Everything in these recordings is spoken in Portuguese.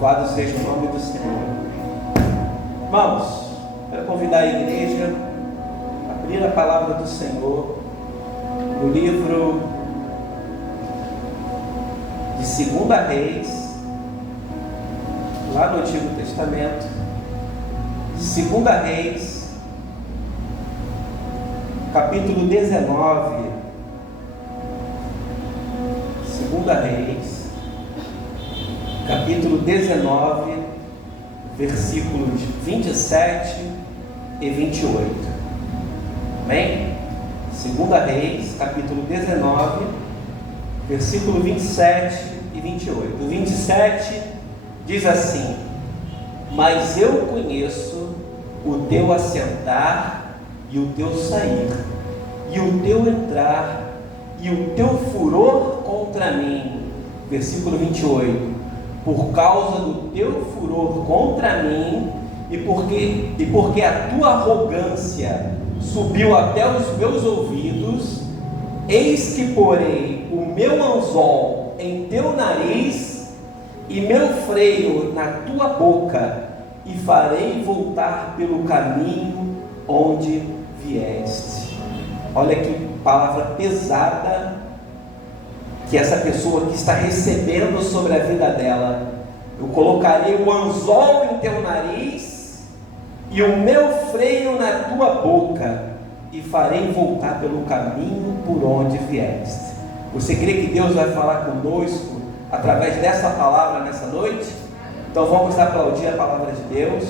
Louvado seja o nome do Senhor. Irmãos, quero convidar a igreja a abrir a palavra do Senhor no livro de 2 Reis, lá no Antigo Testamento. 2 Reis, capítulo 19. 2 Reis, capítulo 19, versículos 27 e 28. Amém? 2 Reis, capítulo 19, versículo 27 e 28. O 27 diz assim: mas eu conheço o teu assentar e o teu sair, e o teu entrar e o teu furor contra mim. Versículo 28. Por causa do teu furor contra mim, e porque a tua arrogância subiu até os meus ouvidos, eis que porei o meu anzol em teu nariz e meu freio na tua boca, e farei voltar pelo caminho onde vieste. Olha que palavra pesada que essa pessoa que está recebendo sobre a vida dela. Eu colocarei o anzol em teu nariz e o meu freio na tua boca, e farei voltar pelo caminho por onde vieste. Você crê que Deus vai falar conosco através dessa palavra nessa noite? Então vamos aplaudir a palavra de Deus.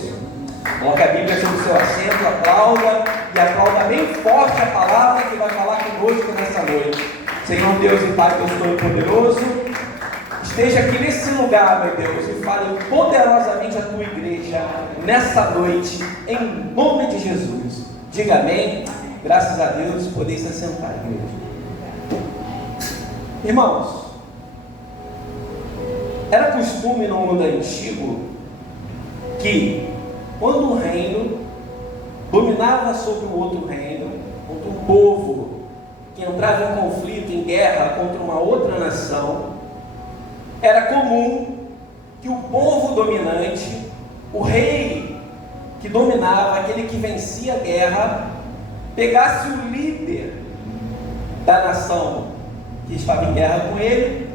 Coloque a Bíblia sobre o seu assento, aplauda, e aplauda bem forte a palavra que vai falar conosco nessa noite. Senhor Deus e Pai, Deus Todo-Poderoso, esteja aqui nesse lugar, meu Deus, e fale poderosamente a tua igreja nessa noite, em nome de Jesus. Diga amém. Graças a Deus, podeis se assentar, igreja. Irmãos, era costume no mundo antigo que, quando um reino dominava sobre o outro reino, contra um povo que entrava em conflito, em guerra contra uma outra nação, era comum que o povo dominante, o rei que dominava, aquele que vencia a guerra, pegasse o líder da nação que estava em guerra com ele,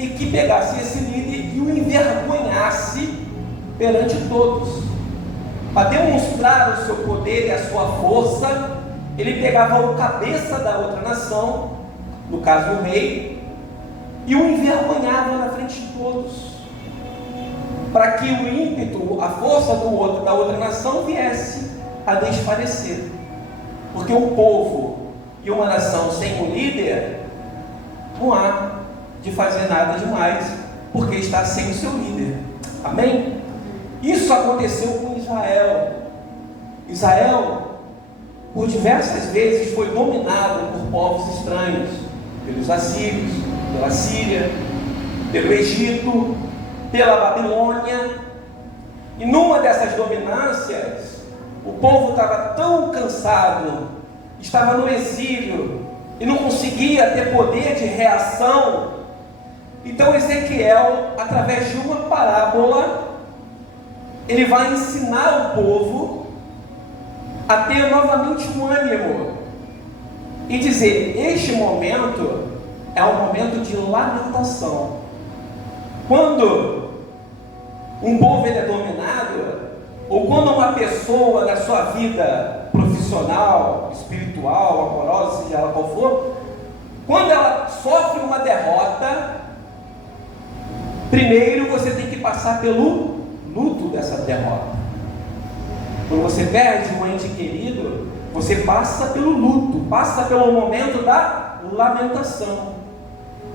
e que pegasse esse líder e o envergonhasse perante todos. Para demonstrar o seu poder e a sua força, ele pegava o cabeça da outra nação, no caso o rei, e o envergonhava na frente de todos, para que o ímpeto, a força da outra nação viesse a desfalecer. Porque um povo e uma nação sem um líder, não há de fazer nada demais, porque está sem o seu líder. Amém? Isso aconteceu com Israel. Israel, por diversas vezes, foi dominado por povos estranhos, pelos assírios, pela Síria, pelo Egito, pela Babilônia. E numa dessas dominâncias, o povo estava tão cansado, estava no exílio e não conseguia ter poder de reação. Então Ezequiel, através de uma parábola, ele vai ensinar o povo a ter novamente um ânimo e dizer: este momento é um momento de lamentação. Quando um povo ele é dominado, ou quando uma pessoa na sua vida profissional, espiritual, amorosa, seja ela qual for, quando ela sofre uma derrota, primeiro você tem que passar pelo luto dessa derrota. Quando você perde um ente querido, você passa pelo luto, passa pelo momento da lamentação.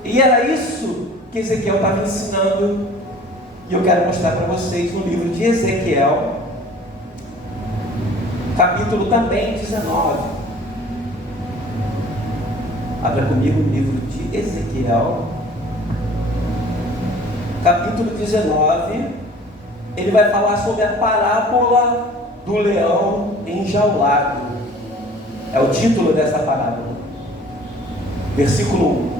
E era isso que Ezequiel estava ensinando, e eu quero mostrar para vocês no livro de Ezequiel, capítulo também 19. Abra comigo o livro de Ezequiel, capítulo 19. Ele vai falar sobre a parábola do leão enjaulado. É o título dessa parábola. Versículo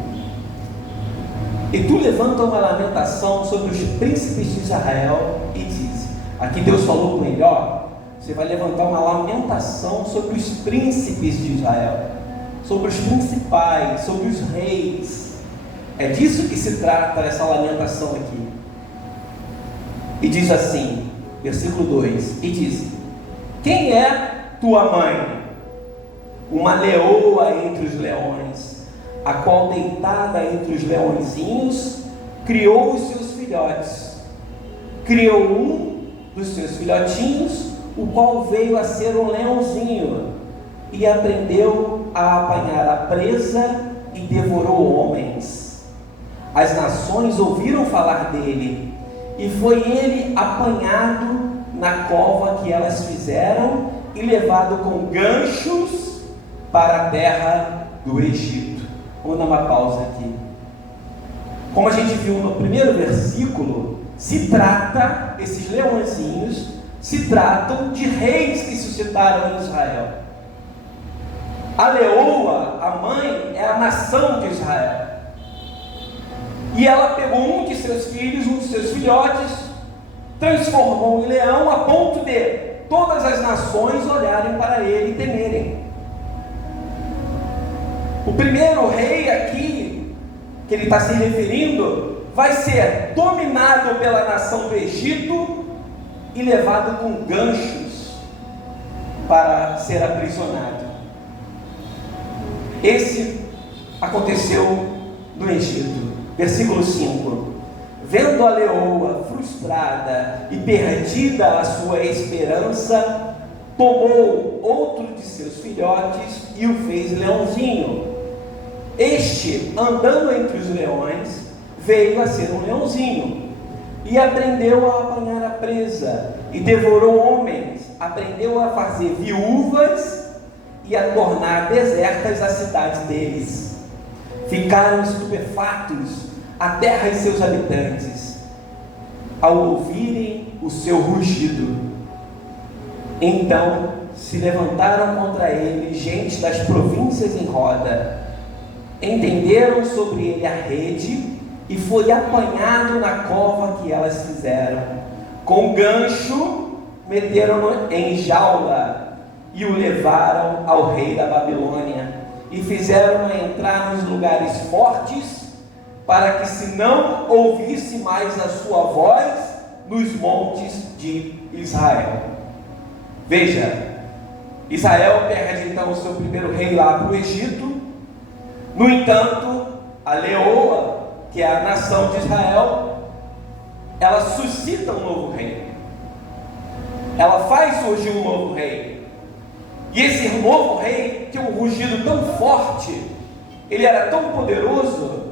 1. E tu levanta uma lamentação sobre os príncipes de Israel e diz, aqui Deus falou melhor, você vai levantar uma lamentação sobre os príncipes de Israel, sobre os principais, sobre os reis. É disso que se trata essa lamentação aqui. E diz assim, versículo 2, e diz, quem é tua mãe? Uma leoa entre os leões, a qual deitada entre os leõezinhos, criou os seus filhotes. Criou um dos seus filhotinhos, o qual veio a ser um leãozinho, e aprendeu a apanhar a presa e devorou homens. As nações ouviram falar dele, e foi ele apanhado na cova que elas fizeram e levado com ganchos para a terra do Egito. Vamos dar uma pausa aqui. Como a gente viu no primeiro versículo, esses leõezinhos se tratam de reis que suscitaram em Israel. A leoa, a mãe, é a nação de Israel. E ela pegou um de seus filhos, um de seus filhotes, transformou em leão a ponto de todas as nações olharem para ele e temerem. O primeiro rei aqui, que ele está se referindo, vai ser dominado pela nação do Egito e levado com ganchos para ser aprisionado. Esse aconteceu no Egito. Versículo 5. Vendo a leoa frustrada e perdida a sua esperança, tomou outro de seus filhotes e o fez leãozinho. Este, andando entre os leões, veio a ser um leãozinho, e aprendeu a apanhar a presa, e devorou homens, aprendeu a fazer viúvas, e a tornar desertas as cidades deles. Ficaram estupefatos a terra e seus habitantes, ao ouvirem o seu rugido. Então se levantaram contra ele gente das províncias em roda, entenderam sobre ele a rede, e foi apanhado na cova que elas fizeram. Com gancho meteram-no em jaula e o levaram ao rei da Babilônia, e fizeram-no entrar nos lugares fortes, para que se não ouvisse mais a sua voz nos montes de Israel. Veja, Israel perde então o seu primeiro rei lá para o Egito. No entanto, a leoa, que é a nação de Israel, ela suscita um novo rei. Ela faz surgir um novo rei. E esse novo rei tinha um rugido tão forte, ele era tão poderoso,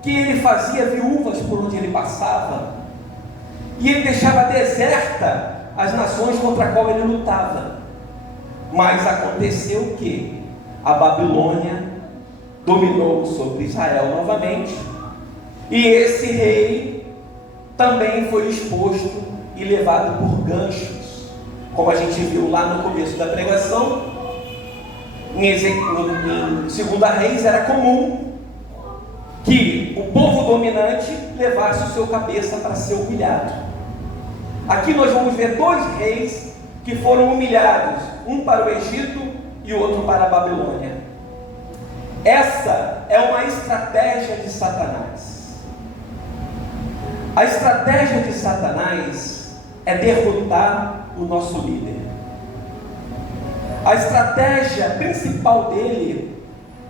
que ele fazia viúvas por onde ele passava, e ele deixava deserta as nações contra a qual ele lutava. Mas aconteceu que a Babilônia dominou sobre Israel novamente, e esse rei também foi exposto e levado por ganchos, como a gente viu lá no começo da pregação. Em 2 Reis era comum que o povo dominante levasse o seu cabeça para ser humilhado. Aqui nós vamos ver dois reis que foram humilhados, um para o Egito e o outro para a Babilônia. Essa é uma estratégia de Satanás. A estratégia de Satanás é derrotar o nosso líder. A estratégia principal dele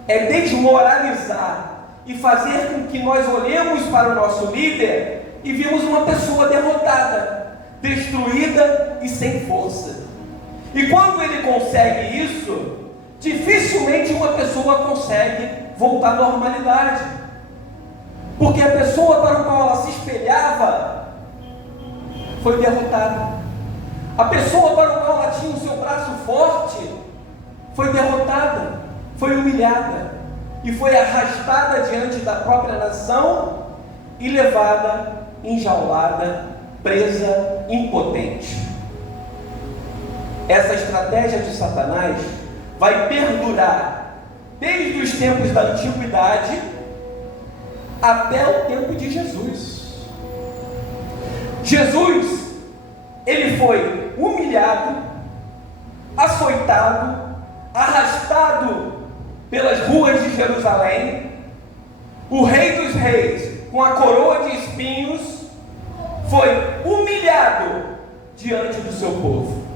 é desmoralizar e fazer com que nós olhemos para o nosso líder e vimos uma pessoa derrotada, destruída e sem força. E quando ele consegue isso, dificilmente uma pessoa consegue voltar à normalidade, porque a pessoa para a qual ela se espelhava foi derrotada. A pessoa para a qual ela tinha o seu braço forte foi derrotada, foi humilhada e foi arrastada diante da própria nação e levada, enjaulada, presa, impotente. Essa estratégia de Satanás vai perdurar desde os tempos da antiguidade até o tempo de Jesus. Jesus, ele foi humilhado, açoitado, arrastado pelas ruas de Jerusalém. O Rei dos Reis, com a coroa de espinhos, foi humilhado diante do seu povo.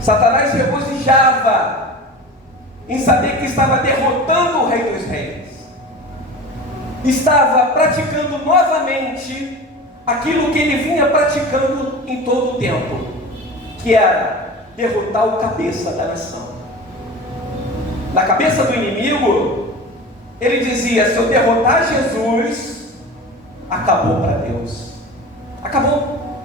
Satanás regozijava em saber que estava derrotando o Rei dos Reis. Estava praticando novamente aquilo que ele vinha praticando em todo o tempo, que era derrotar o cabeça da nação. Na cabeça do inimigo, ele dizia: se eu derrotar Jesus, acabou para Deus. Acabou.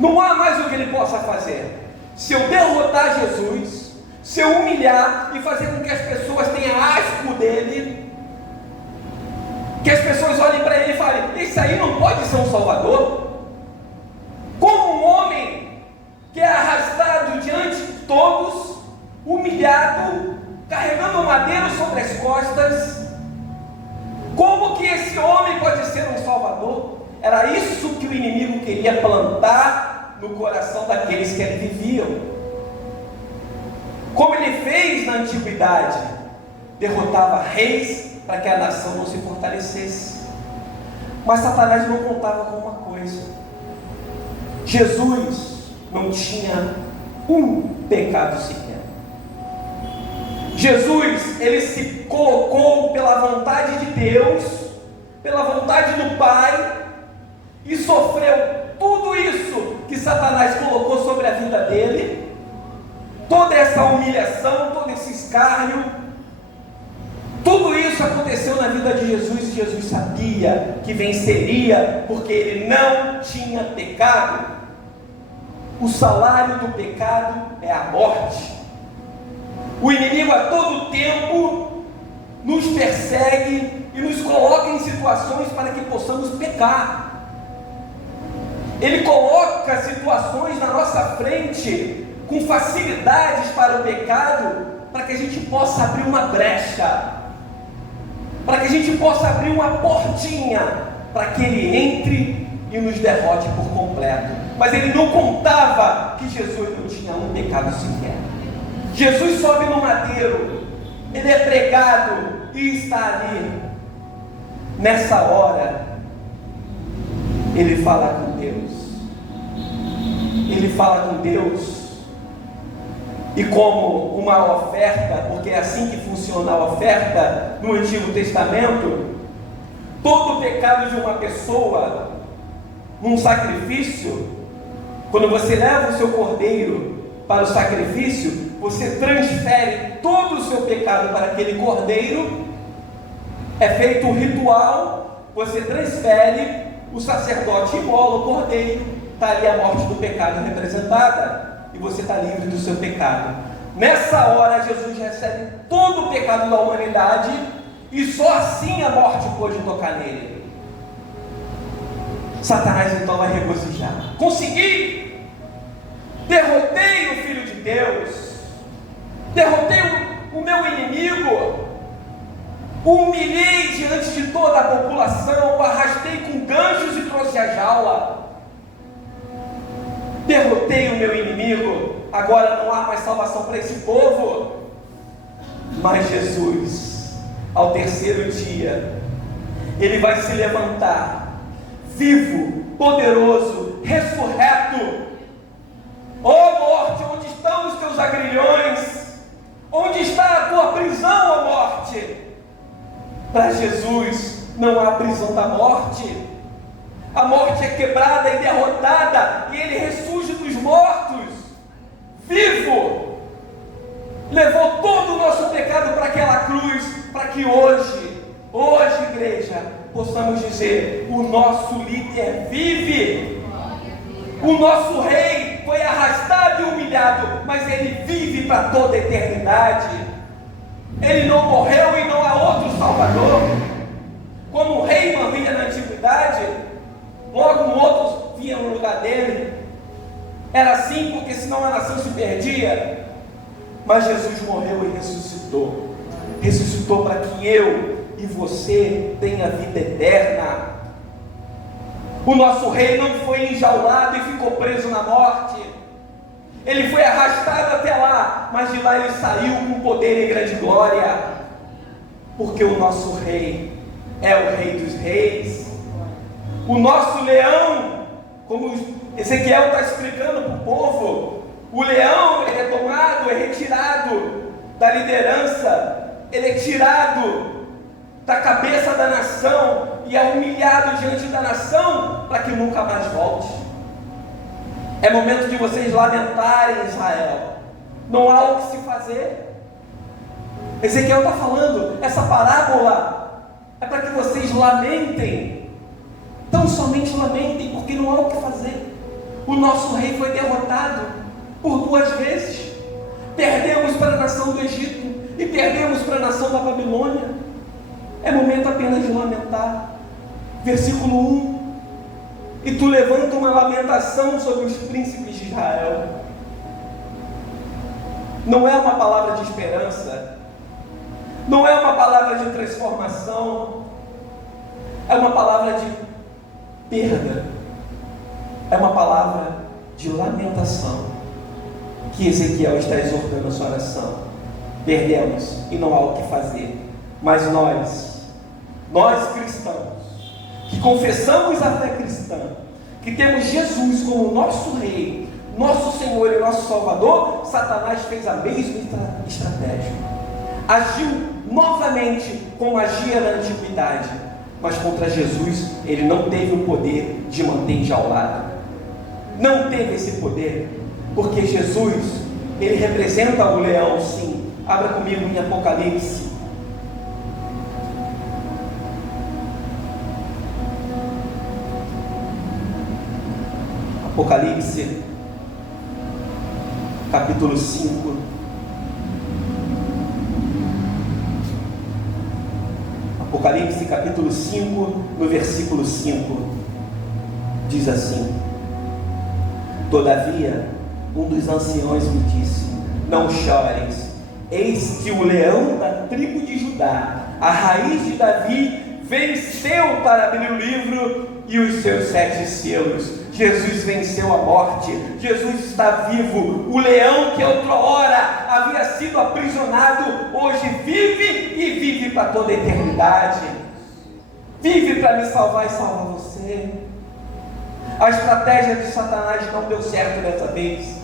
Não há mais o que ele possa fazer. Se eu derrotar Jesus, se eu humilhar e fazer com que as pessoas tenham asco dele, que as pessoas olhem para ele e falem: esse aí não pode ser um salvador. Como um homem que é arrastado diante de todos, humilhado, carregando um madeiro sobre as costas, como que esse homem pode ser um salvador? Era isso que o inimigo queria plantar no coração daqueles que ali viviam. Como ele fez na antiguidade, derrotava reis para que a nação não se fortalecesse. Mas Satanás não contava com uma coisa: Jesus não tinha um pecado sequer. Jesus, ele se colocou pela vontade de Deus, pela vontade do Pai, e sofreu tudo isso que Satanás colocou sobre a vida dele, toda essa humilhação, todo esse escárnio. Tudo isso aconteceu na vida de Jesus, e Jesus sabia que venceria, porque ele não tinha pecado. O salário do pecado é a morte. O inimigo a todo tempo nos persegue e nos coloca em situações para que possamos pecar. Ele coloca situações na nossa frente com facilidades para o pecado, para que a gente possa abrir uma brecha, para que a gente possa abrir uma portinha, para que ele entre e nos derrote por completo. Mas ele não contava que Jesus não tinha um pecado sequer. Jesus sobe no madeiro, ele é pregado e está ali. Nessa hora, ele fala com Deus. Ele fala com Deus. E como uma oferta, porque é assim que funciona a oferta no Antigo Testamento, todo pecado de uma pessoa, num sacrifício, quando você leva o seu cordeiro para o sacrifício, você transfere todo o seu pecado para aquele cordeiro, é feito um ritual, você transfere, o sacerdote imola o cordeiro, está ali a morte do pecado representada, e você está livre do seu pecado. Nessa hora Jesus recebe todo o pecado da humanidade, e só assim a morte pôde tocar nele. Satanás então vai regozijar: consegui, derrotei o Filho de Deus, derrotei o meu inimigo, o humilhei diante de toda a população, o arrastei com ganchos e trouxe a jaula. Derrotei o meu inimigo, agora não há mais salvação para esse povo. Mas Jesus, ao terceiro dia, ele vai se levantar, vivo, poderoso, ressurreto. Ó morte, onde estão os teus agrilhões? Onde está a tua prisão, ó morte? Para Jesus não há prisão da morte. A morte é quebrada e derrotada, e ele ressurge dos mortos, vivo. Levou todo o nosso pecado para aquela cruz, para que hoje, igreja, possamos dizer: o nosso líder vive. O nosso rei foi arrastado e humilhado, mas ele vive para toda a eternidade. Ele não morreu e não há outro salvador. Como o rei morria na antiguidade, logo um outro vinha no lugar dele. Era assim, porque senão a nação se perdia. Mas Jesus morreu e ressuscitou. ressuscitou para que eu e você tenha vida eterna. O nosso rei não foi enjaulado e ficou preso na morte. Ele foi arrastado até lá, mas de lá ele saiu com poder e grande glória, porque o nosso rei é o Rei dos Reis. O nosso leão, como Ezequiel está explicando para o povo, o leão é retomado, é retirado da liderança, ele é tirado da cabeça da nação e é humilhado diante da nação para que nunca mais volte. É momento de vocês lamentarem, Israel. Não há o que se fazer. Ezequiel está falando, essa parábola é para que vocês lamentem. Tão somente lamentem, porque não há o que fazer. O nosso rei foi derrotado por 2 vezes. Perdemos para a nação do Egito e perdemos para a nação da Babilônia. É momento apenas de lamentar. Versículo 1. E tu levanta uma lamentação sobre os príncipes de Israel. Não é uma palavra de esperança, não é uma palavra de transformação, é uma palavra de perda, é uma palavra de lamentação que Ezequiel está exortando a sua oração. Perdemos e não há o que fazer, mas nós cristãos, que confessamos a fé cristã, que temos Jesus como nosso Rei, nosso Senhor e nosso Salvador, Satanás fez a mesma estratégia. Agiu novamente como agia na antiguidade, mas contra Jesus ele não teve o poder de manter enjaulado. Não teve esse poder, porque Jesus, ele representa o leão, sim. Abra comigo em Apocalipse. Apocalipse, capítulo 5. Apocalipse, capítulo 5, no versículo 5, diz assim: Todavia, um dos anciãos me disse: Não chores, eis que o leão da tribo de Judá, a raiz de Davi, venceu para abrir o livro e os seus 7 selos. Jesus venceu a morte, Jesus está vivo. O leão que outrora havia sido aprisionado, hoje vive e vive para toda a eternidade. Vive para me salvar e salvar você. A estratégia de Satanás não deu certo dessa vez,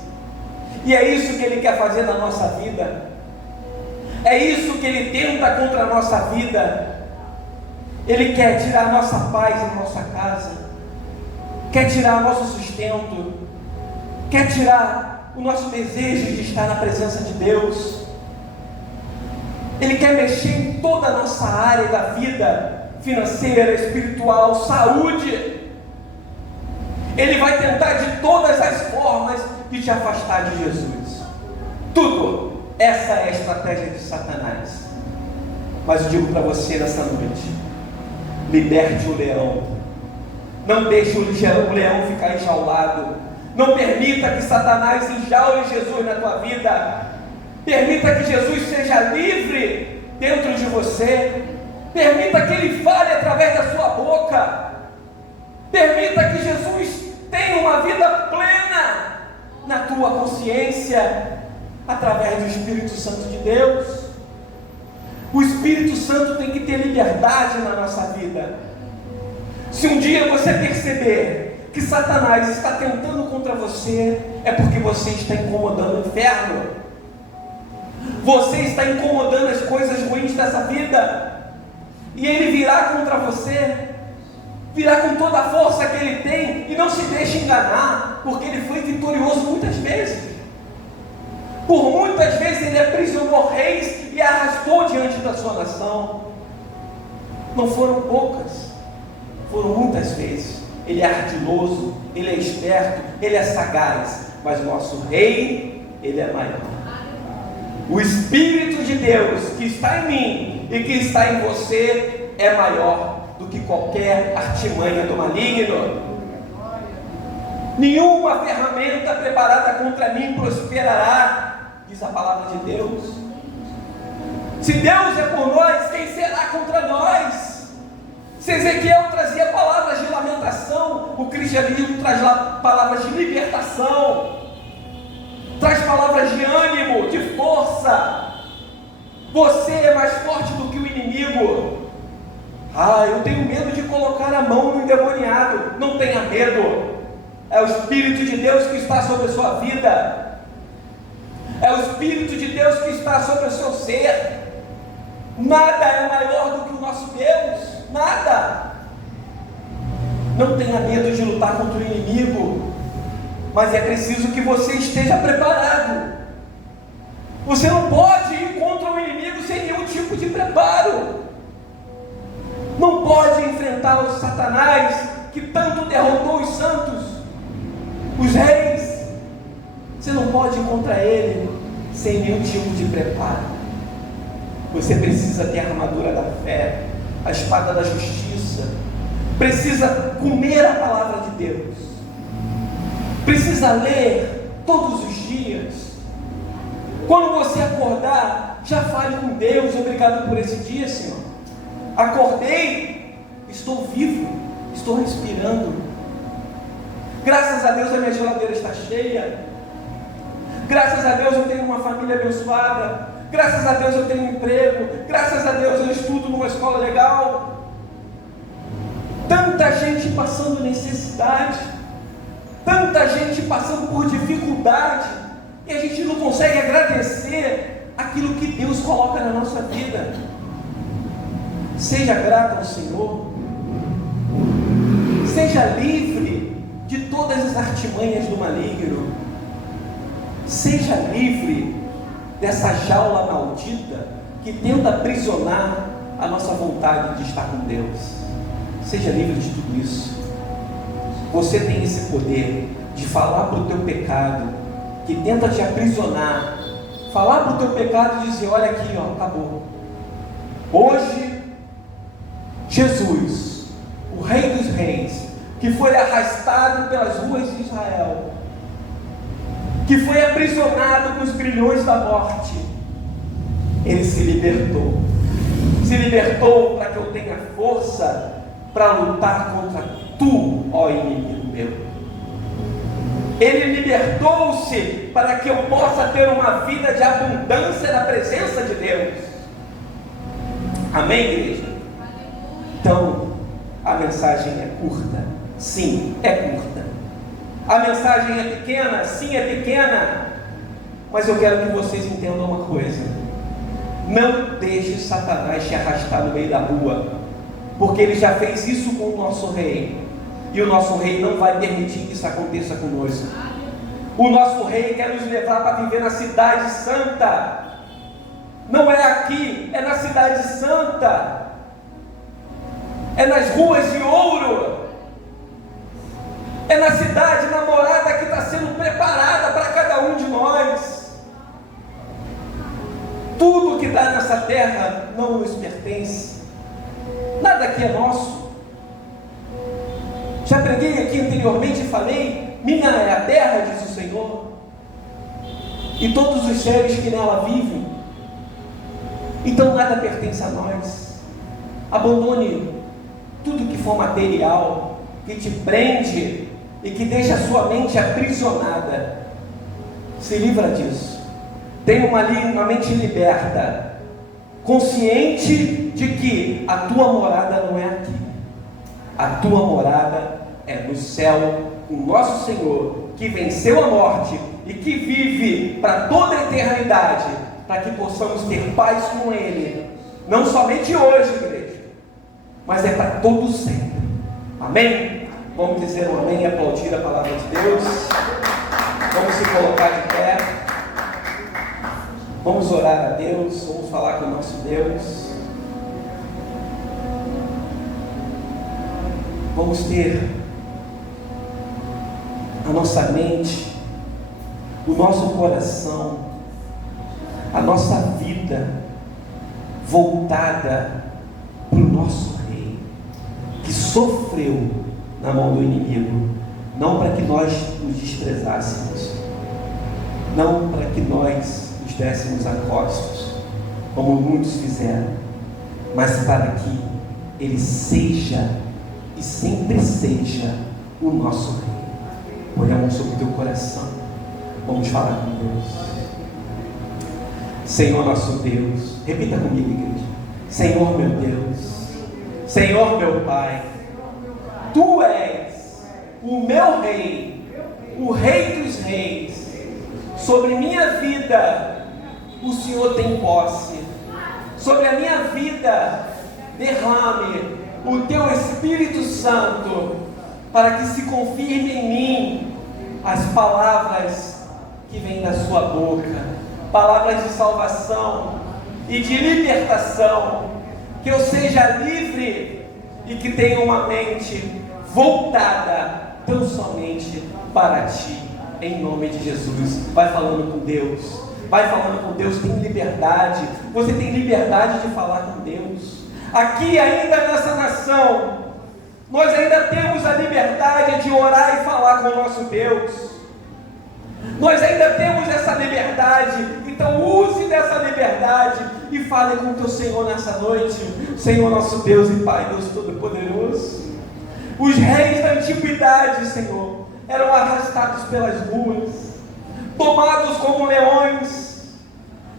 e é isso que ele quer fazer na nossa vida. É isso que ele tenta contra a nossa vida. Ele quer tirar a nossa paz em nossa casa, quer tirar nosso sustento, quer tirar o nosso desejo de estar na presença de Deus. Ele quer mexer em toda a nossa área da vida financeira, espiritual, saúde. Ele vai tentar de todas as formas de te afastar de Jesus. Tudo. Essa é a estratégia de Satanás. Mas eu digo para você nessa noite: liberte o leão. Não deixe o leão ficar enjaulado. Não permita que Satanás enjaule Jesus na tua vida. Permita que Jesus seja livre dentro de você. Permita que Ele fale através da sua boca. Permita que Jesus tenha uma vida plena na tua consciência, através do Espírito Santo de Deus. O Espírito Santo tem que ter liberdade na nossa vida. Se um dia você perceber que Satanás está tentando contra você, é porque você está incomodando o inferno. Você está incomodando as coisas ruins dessa vida, e ele virá contra você, virá com toda a força que ele tem. E não se deixe enganar, porque ele foi vitorioso muitas vezes. Por muitas vezes ele aprisionou reis e arrastou diante da sua nação. Não foram poucas, foram muitas vezes. Ele é ardiloso, ele é esperto, ele é sagaz, mas o nosso rei, ele é maior. O Espírito de Deus que está em mim e que está em você é maior do que qualquer artimanha do maligno. Nenhuma ferramenta preparada contra mim prosperará, diz a palavra de Deus. Se Deus é por nós, quem será contra nós? Se Ezequiel trazia palavras de lamentação, o cristianismo traz palavras de libertação, traz palavras de ânimo, de força. Você é mais forte do que o inimigo. Eu tenho medo de colocar a mão no endemoniado. Não tenha medo. É o Espírito de Deus que está sobre a sua vida. É o Espírito de Deus que está sobre o seu ser. Nada é maior do que o nosso Deus. Nada. Não tenha medo de lutar contra o inimigo, mas é preciso que você esteja preparado. Você não pode ir contra o inimigo sem nenhum tipo de preparo. Não pode enfrentar o Satanás que tanto derrotou os santos, os reis. Você não pode ir contra ele sem nenhum tipo de preparo. Você precisa ter a armadura da fé, a espada da justiça, precisa comer a palavra de Deus, precisa ler todos os dias. Quando você acordar, já fale com Deus: obrigado por esse dia, Senhor. Acordei, estou vivo, estou respirando. Graças a Deus a minha geladeira está cheia. Graças a Deus eu tenho uma família abençoada. Graças a Deus eu tenho um emprego. Graças a Deus eu estudo numa escola legal. Tanta gente passando necessidade, tanta gente passando por dificuldade, e a gente não consegue agradecer aquilo que Deus coloca na nossa vida. Seja grato ao Senhor. Seja livre de todas as artimanhas do maligno. Seja livre dessa jaula maldita que tenta aprisionar a nossa vontade de estar com Deus. Seja livre de tudo isso. Você tem esse poder de falar para o teu pecado que tenta te aprisionar, falar para o teu pecado e dizer: olha aqui, acabou. Hoje, Jesus, o Rei dos Reis, que foi arrastado pelas ruas de Israel, que foi aprisionado com os grilhões da morte, ele se libertou. Se libertou para que eu tenha força para lutar contra tu, ó inimigo meu. Ele libertou-se para que eu possa ter uma vida de abundância na presença de Deus. Amém, igreja? Então, a mensagem é curta. Sim, é curta. A mensagem é pequena? Sim, é pequena. Mas eu quero que vocês entendam uma coisa: não deixe Satanás te arrastar no meio da rua, porque ele já fez isso com o nosso rei, e o nosso rei não vai permitir que isso aconteça conosco. O nosso rei quer nos levar para viver na cidade santa. Não é aqui, é na cidade santa, é nas ruas de ouro, é na cidade, na morada que está sendo preparada para cada um de nós. Tudo que está nessa terra não nos pertence, nada aqui é nosso. Já preguei aqui anteriormente e falei: minha é a terra, diz o Senhor, e todos os seres que nela vivem. Então nada pertence a nós. Abandone tudo que for material, que te prende e que deixa a sua mente aprisionada. Se livra disso. Tenha uma mente liberta, consciente de que a tua morada não é aqui. A tua morada é no céu, com o nosso Senhor, que venceu a morte e que vive para toda a eternidade, para que possamos ter paz com Ele, não somente hoje, igreja, mas é para todo sempre. Amém? Vamos dizer um amém e aplaudir a palavra de Deus. Vamos se colocar de pé. Vamos orar a Deus, vamos falar com o nosso Deus. Vamos ter a nossa mente, o nosso coração, a nossa vida voltada para o nosso Rei, que sofreu na mão do inimigo, não para que nós nos desprezássemos, não para que nós nos dessemos a costas, como muitos fizeram, mas para que Ele seja e sempre seja o nosso Rei. Põe a mão sobre o teu coração. Vamos falar com Deus. Senhor nosso Deus, repita comigo, igreja. Senhor meu Deus, Senhor meu Pai, Tu és o meu Rei, o Rei dos Reis. Sobre minha vida, o Senhor tem posse. Sobre a minha vida, derrame o Teu Espírito Santo, para que se confirme em mim as palavras que vêm da Sua boca, palavras de salvação e de libertação, que eu seja livre e que tenha uma mente voltada tão somente para Ti, em nome de Jesus. Vai falando com Deus, vai falando com Deus, tem liberdade, você tem liberdade de falar com Deus. Aqui ainda nessa nação, nós ainda temos a liberdade de orar e falar com o nosso Deus. Nós ainda temos essa liberdade, então use dessa liberdade e fale com o teu Senhor nessa noite. Senhor nosso Deus e Pai, Deus Todo-Poderoso. Os reis da antiguidade, Senhor, eram arrastados pelas ruas, tomados como leões,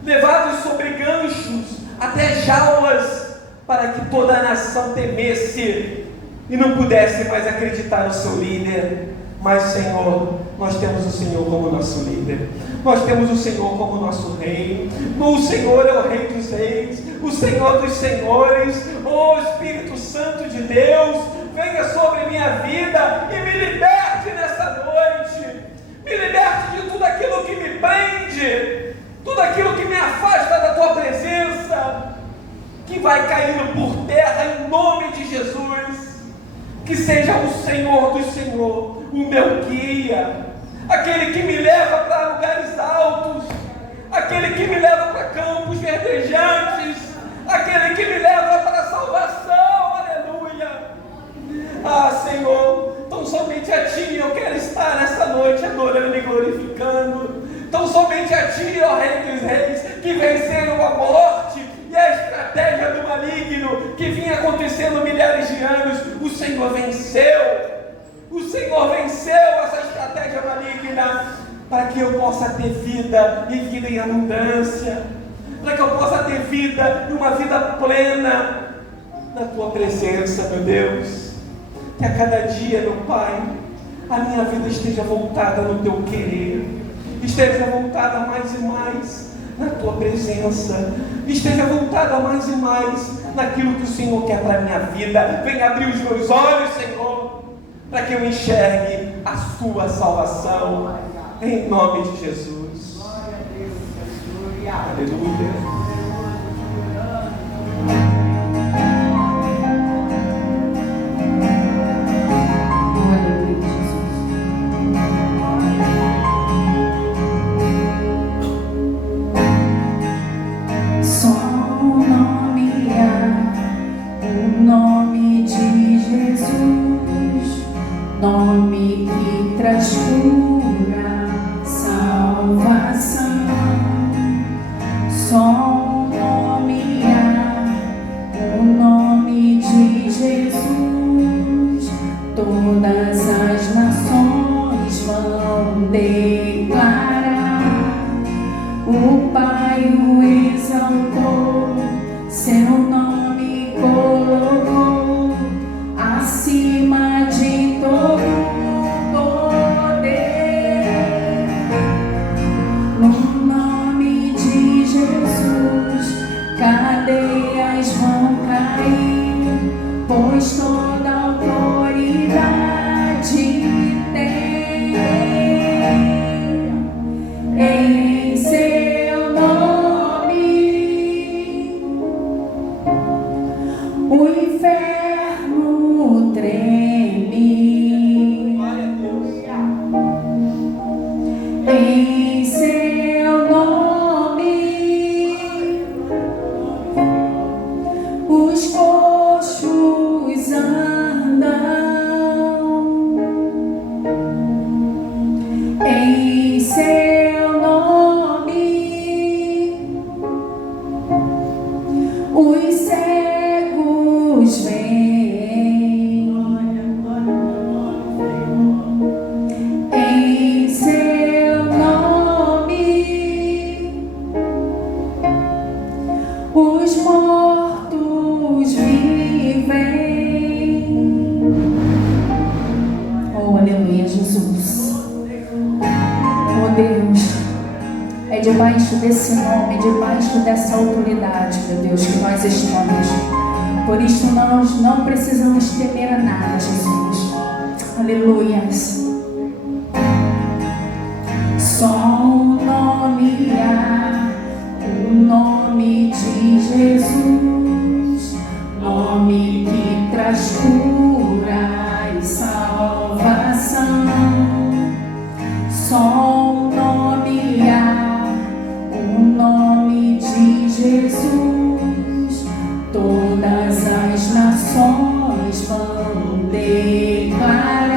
levados sobre ganchos, até jaulas, para que toda a nação temesse e não pudesse mais acreditar no seu líder. Mas, Senhor, nós temos o Senhor como nosso líder, nós temos o Senhor como nosso Rei. O Senhor é o Rei dos Reis, o Senhor dos Senhores. Oh Espírito Santo de Deus, venha sobre minha vida e me liberte nessa noite, me liberte de tudo aquilo que me prende, tudo aquilo que me afasta da Tua presença, que vai caindo por terra em nome de Jesus. Que seja o Senhor do Senhor, o meu guia, aquele que me leva para lugares altos, aquele que me leva para campos verdejantes, aquele que me leva para a salvação, aleluia. Ah, Senhor, tão somente a Ti eu quero estar nessa noite adorando e glorificando, tão somente a Ti, ó Rei dos Reis, que venceram a morte e a estratégia do maligno que vinha acontecendo milhares de anos. O Senhor venceu. O Senhor venceu essa estratégia maligna, para que eu possa ter vida e vida em abundância, para que eu possa ter vida, uma vida plena na Tua presença, meu Deus. Que a cada dia, meu Pai, a minha vida esteja voltada no Teu querer, esteja voltada mais e mais na Tua presença, esteja voltada mais e mais naquilo que o Senhor quer para a minha vida. Venha abrir os meus olhos, Senhor, para que eu enxergue a Sua salvação, em nome de Jesus. Aleluia. Nome que traz cura, salvação. Só nomear o nome de Jesus, todas as nações vão declarar. O Pai o exaltou, seu nome colocou acima de todo poder. No nome de Jesus, cadeias vão cair, pois toda autoridade tem em seu nome. debaixo desse nome, debaixo dessa autoridade, meu Deus, que nós estamos. Por isso nós não precisamos temer a nada, Jesus. Aleluias. Só o nome há, o nome de Jesus, nome que traz cura e salvação. Só o nome há, o nome de Jesus, todas as nações vão declarar.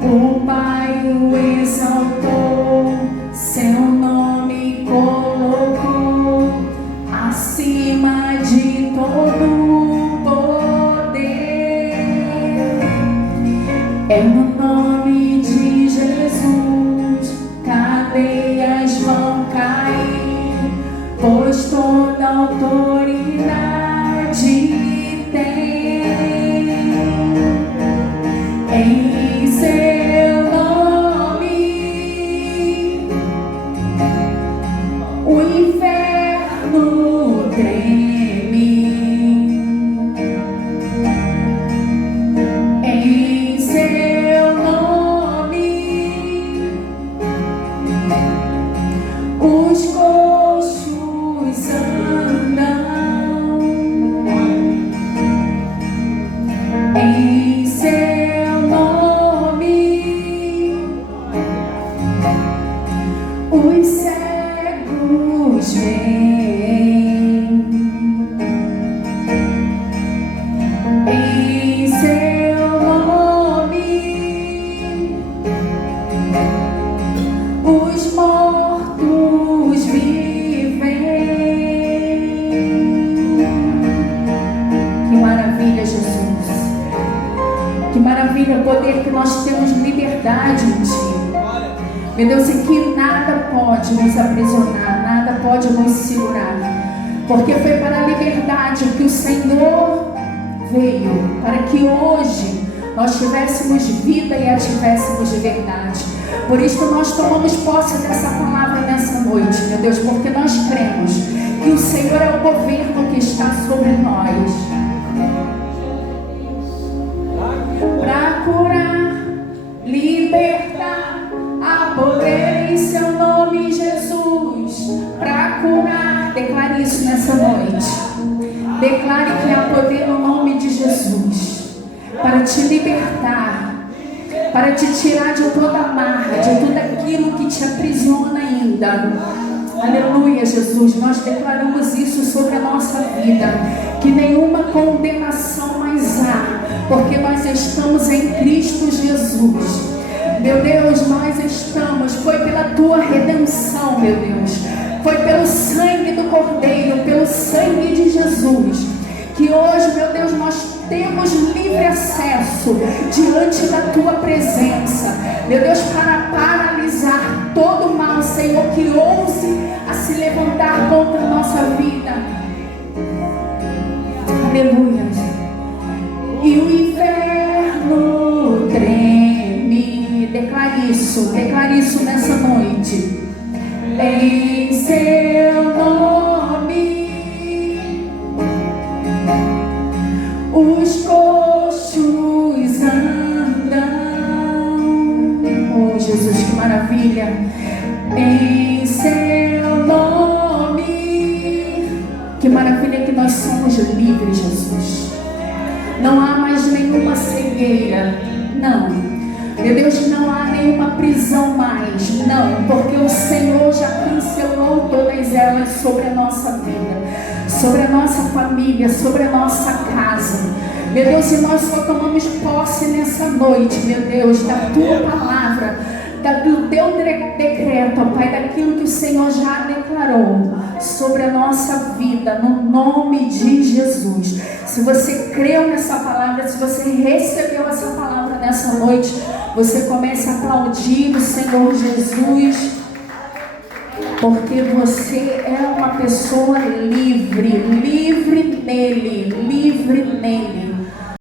O Pai o exaltou, seu nome colocou acima de todo poder. É no nome de Jesus, cadeias vão cair, pois toda autoridade tem. Em seu nome, o inferno treme. Em seu nome, os coxos andam. Em seu nome, os cegos veem. Em seu nome, os mortos vivem. Que maravilha, Jesus. Que maravilha o poder que nós temos, liberdade em Ti. Meu Deus, e que nada pode nos aprisionar, nada pode nos segurar. Porque foi para a liberdade que o Senhor veio, para que hoje nós tivéssemos vida e a tivéssemos de verdade. Por isso nós tomamos posse dessa palavra nessa noite, meu Deus, porque nós cremos que o Senhor é o governo que está sobre nós. Para curar, libertar, há poder em seu nome, Jesus. Para curar, declare isso nessa noite. Declare que há poder no nome de Jesus para te libertar, para te tirar de toda amarra, de tudo aquilo que te aprisiona ainda. Aleluia, Jesus. Nós declaramos isso sobre a nossa vida, que nenhuma condenação mais há, porque nós estamos em Cristo Jesus. Meu Deus, nós estamos, foi pela tua redenção, meu Deus, foi pelo sangue do Cordeiro, pelo sangue de Jesus, que hoje, meu Deus, nós temos livre acesso diante da tua presença, meu Deus, para paralisar todo o mal, Senhor, que ouse a se levantar contra a nossa vida. Aleluia. E o inferno treme. Declare isso nessa noite. Em seu nome, os coxos andam. Oh, Jesus, que maravilha. Em seu nome, que maravilha que nós somos livres, Jesus. Não há mais nenhuma cegueira, não. Meu Deus, não há nenhuma prisão mais, não, porque o Senhor já cancelou todas elas sobre a nossa vida, sobre a nossa família, sobre a nossa casa. Meu Deus, e nós só tomamos posse nessa noite, meu Deus, da tua palavra, do teu decreto, ó Pai, daquilo que o Senhor já declarou sobre a nossa vida, no nome de Jesus. Se você creu nessa palavra, se você recebeu essa palavra nessa noite, você comece a aplaudir o Senhor Jesus, porque você é uma pessoa livre, livre nele, livre nele.